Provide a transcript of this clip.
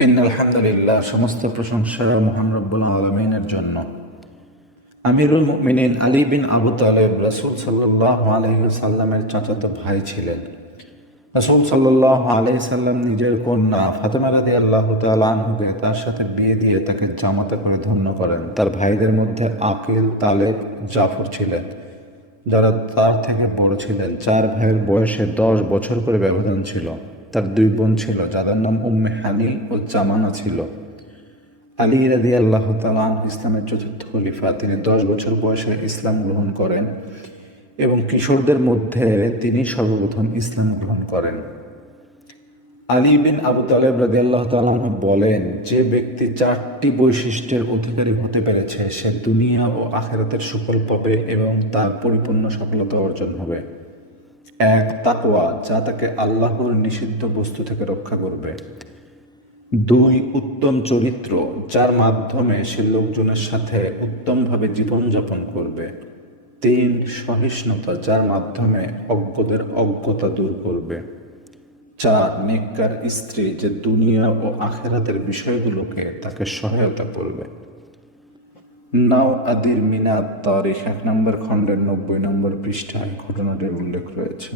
আলহামদুলিল্লাহ, সমস্ত প্রশংসা মহান রব্বুল আলমিনের জন্য। আমিরুল মুমিনিন আলী বিন আবু তালেব রাসূল সাল্লাল্লাহু আলাইহি সাল্লামের চাচাতো ভাই ছিলেন। রাসূল সাল্লাল্লাহু আলাইহি সাল্লাম নিজের কন্যা ফাতেমা রাদিয়াল্লাহু তাআলা আনহাকে তার সাথে বিয়ে দিয়ে তাকে জামাতা করে ধন্য করেন। তার ভাইদের মধ্যে আকিল, তালেব, জাফর ছিলেন, যারা তার থেকে বড় ছিলেন। চার ভাইয়ের বয়সে 10 বছর করে ব্যবধান ছিল। তার দুই বোন ছিল, যাদের নাম উম্মে হানি ও জামানা ছিল। আলী রাদিয়াল্লাহু তাআলা আনহু ইসলামের চতুর্থ খলিফা। তিনি 10 বছর বয়সে ইসলাম গ্রহণ করেন এবং কিশোরদের মধ্যে তিনি সর্বপ্রথম ইসলাম গ্রহণ করেন। আলী বিন আবু তালেব রাদিয়াল্লাহু তাআলা আনহু বলেন, যে ব্যক্তি 4টি বৈশিষ্ট্যের অধিকারী হতে পেরেছে সে দুনিয়া ও আখিরাতের সুফল পাবে এবং তার পরিপূর্ণ সফলতা অর্জন হবে। 1. তাকওয়া, যা তাকে আল্লাহর নিষিদ্ধ বস্তু থেকে রক্ষা করবে। 2. উত্তম চরিত্র, যার মাধ্যমে সে লোকজনের সাথে উত্তমভাবে জীবনযাপন করবে। 3. সহিষ্ণুতা, যার মাধ্যমে অজ্ঞদের অজ্ঞতা দূর করবে। 4. নেককার স্ত্রী, যে দুনিয়া ও আখেরাতের বিষয়গুলোকে তাকে সহায়তা করবে। নাও আদির মিনাত তারিখ 1 নম্বর খণ্ডের 90 নম্বর পৃষ্ঠায় ঘটনাটির উল্লেখ রয়েছে।